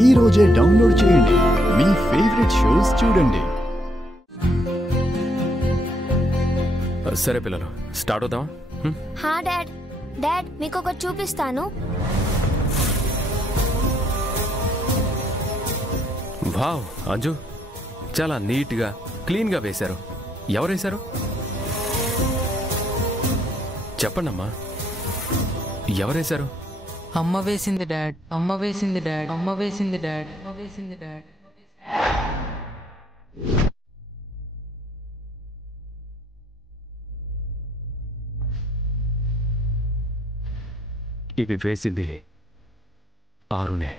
ఈ రోజే డౌన్లోడ్ చేయండి. మీ ఫేవరెట్ షోస్ చూడండి. సరే పిల్లలు, స్టార్ట్ అవుదాం. హా డాడ్. డాడ్, మీకు ఒకటి చూపిస్తాను. వావ్ అంజు, చాలా నీట్గా క్లీన్గా వేశారు. ఎవరు వేశారు చెప్పండమ్మా, ఎవరు వేశారు? అమ్మ వేసింది డాడ్, అమ్మ వేసింది డాడ్, అమ్మ వేసింది డాడ్, అమ్మ వేసింది డాడ్. ఇవి వేసింది ఆరునే.